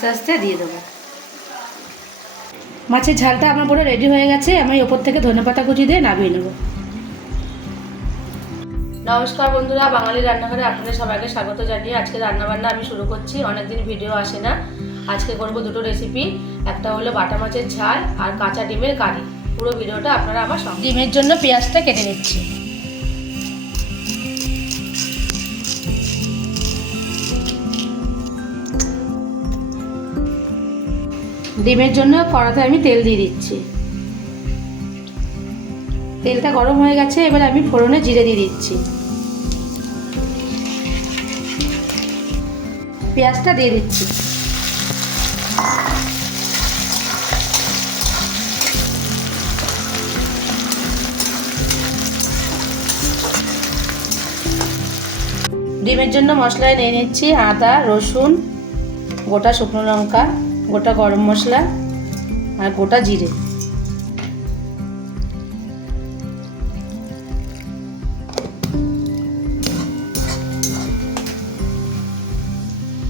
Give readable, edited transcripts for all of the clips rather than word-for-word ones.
আস্তে আস্তে দিয়ে দেবো। মাছের ঝালটা আমার পুরো রেডি হয়ে গেছে। আমি ওপর থেকে ধনেপাতা কুচি দিয়ে নামিয়ে নেব। নমস্কার বন্ধুরা, বাঙালি রান্নাঘরে আপনাদের সবাইকে স্বাগত জানিয়ে আজকে রান্নাবান্না আমি শুরু করছি। অনেকদিন ভিডিও আসে না। আজকে করব দুটো রেসিপি, একটা হলো বাটা মাছের ঝাল আর কাঁচা ডিমের কারি। পুরো ভিডিওটা আপনারা আমার সঙ্গে। ডিমের জন্য পেঁয়াজটা কেটে নিচ্ছি। ডিমের জন্য কড়াতে আমি তেল দিয়ে দিচ্ছি। তেলটা গরম হয়ে গেছে, এবার আমি ফোড়নে জিরে দিয়ে দিচ্ছি। পেঁয়াজটা দিয়ে দিচ্ছি। ডিমের জন্য মশলায় নিয়ে নিচ্ছি আদা, রসুন, গোটা শুকনো লঙ্কা, গোটা গরম মশলা আর গোটা জিরে।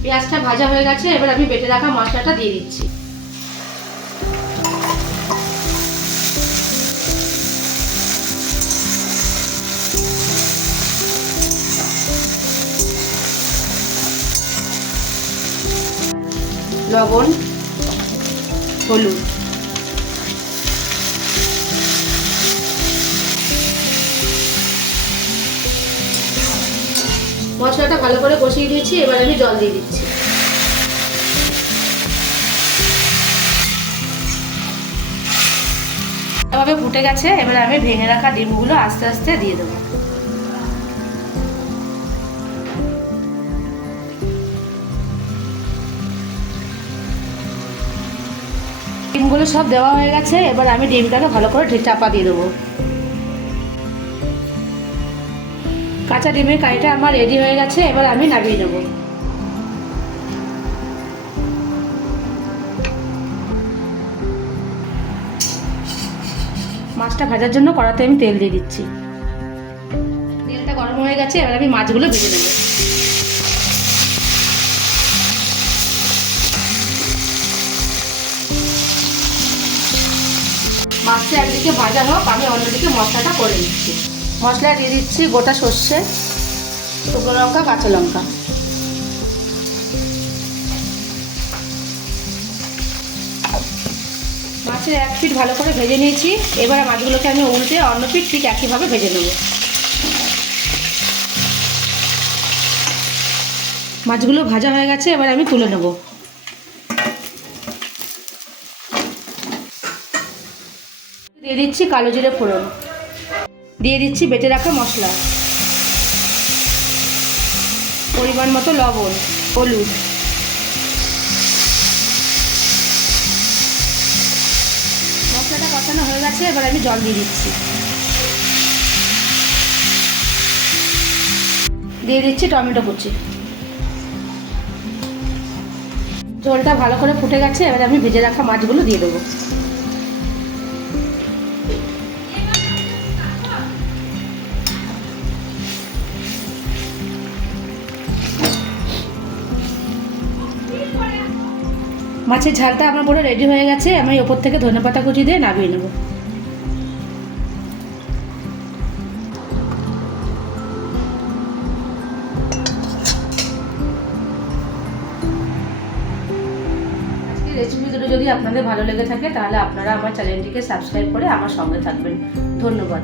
পেঁয়াজটা ভাজা হয়ে গেছে, এবার আমি বেটে রাখা মশলাটা দিয়ে দিচ্ছি। লবণ, হলুদ, মশলাটা ভালো করে কষিয়ে দিয়েছি। এবার আমি জল দিয়ে দিচ্ছি। এভাবে ফুটে গেছে, এবার আমি ভেঙে রাখা ডিমগুলো আস্তে আস্তে দিয়ে দেবো। ডিমগুলো সব দেওয়া হয়ে গেছে, এবার আমি ডিমটাকে ভালো করে চাপা দিয়ে দেবো। কাঁচা ডিমের কারিটা আমার রেডি হয়ে গেছে, এবার আমি নামিয়ে নেব। মাছটা ভাজার জন্য কড়াতে আমি তেল দিয়ে দিচ্ছি। তেলটা গরম হয়ে গেছে, এবার আমি মাছগুলো ভেজে নেব। মাছটা একদিকে ভাজা হোক, আমি অন্যদিকে মশলাটা করে নিচ্ছি। মশলা দিয়ে দিচ্ছি গোটা সর্ষে, শুকনো লঙ্কা, কাঁচা লঙ্কা। মাছের এক পিঠ ভালো করে ভেজে নিয়েছি, এবার মাছগুলোকে আমি উল্টে অন্য পিঠ ঠিক একইভাবে ভেজে নেব। মাছগুলো ভাজা হয়ে গেছে, এবার আমি তুলে নেব। দিয়ে দিচ্ছি কালো জিরে ফোড়ন, দিয়ে দিচ্ছি বেটে রাখা মশলা, পরিমাণ মতো লবণ, হলুদ, মশলাটা কষানো হয়ে গেছে, এবার আমি জল দিয়ে দিচ্ছি। দিয়ে দিচ্ছি টমেটো কুচি। ঝোলটা ভালো করে ফুটে গেছে, এবার আমি ভেজে রাখা মাছগুলো দিয়ে দেবো। মাছের ঝালটা আমার পুরো রেডি হয়ে গেছে। আমি ওপর থেকে ধনেপাতা কুচি দিয়ে নামিয়ে নেব। আজকের রেসিপি দুটো যদি আপনাদের ভালো লেগে থাকে, তাহলে আপনারা আমার চ্যানেলটিকে সাবস্ক্রাইব করে আমার সঙ্গে থাকবেন। ধন্যবাদ।